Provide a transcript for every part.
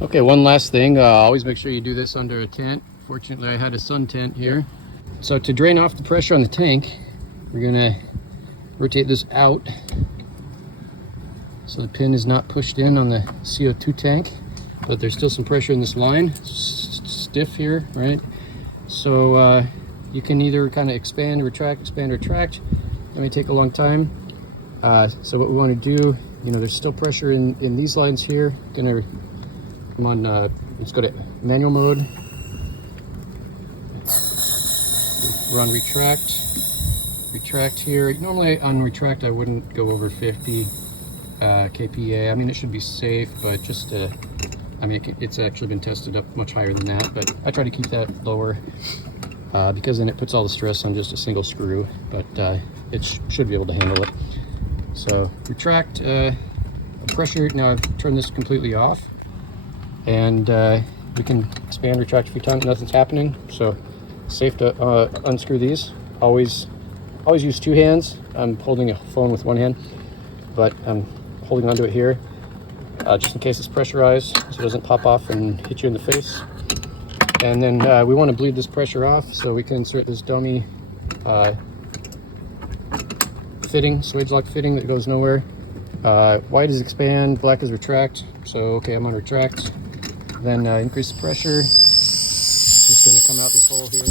Okay, one last thing. Always make sure you do this under a tent. Fortunately, I had a sun tent here. So to drain off the pressure on the tank, we're gonna rotate this out so the pin is not pushed in on the CO2 tank, but there's still some pressure in this line. It's stiff here, right? So you can either kind of expand, retract. That may take a long time. So what we want to do, there's still pressure in these lines here. Gonna come on, let's go to manual mode. We're on retract here. Normally on retract I wouldn't go over 50 kPa. I mean, it should be safe, but just it's actually been tested up much higher than that, but I try to keep that lower because then it puts all the stress on just a single screw, but it should be able to handle it. So retract pressure. Now I've turned this completely off, and we can expand, retract a few times, nothing's happening. So safe to unscrew these. Always use two hands. I'm holding a phone with one hand, but I'm holding onto it here just in case it's pressurized so it doesn't pop off and hit you in the face. And then we want to bleed this pressure off, so we can insert this dummy fitting, swage lock fitting that goes nowhere. White is expand, black is retract. So okay, I'm on retract. Then increase the pressure. It's going to come out this hole here, and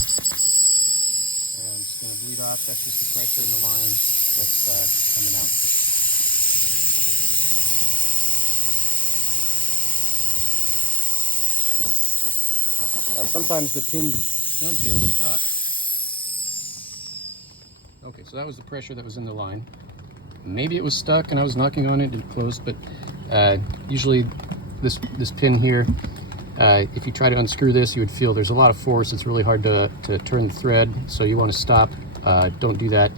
it's going to bleed off. That's just the pressure in the line that's coming out. Sometimes the pin does get stuck. Okay, so that was the pressure that was in the line. Maybe it was stuck and I was knocking on it and it closed, but usually this pin here, if you try to unscrew this, you would feel there's a lot of force. It's really hard to turn the thread, so you want to stop. Don't do that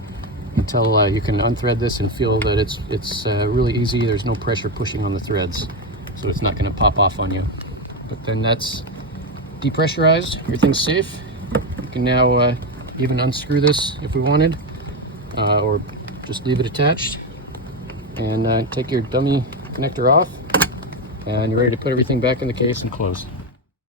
until you can unthread this and feel that it's really easy. There's no pressure pushing on the threads, so it's not going to pop off on you. But then that's depressurized. Everything's safe. You can now even unscrew this if we wanted, or just leave it attached, and take your dummy connector off, and you're ready to put everything back in the case and close.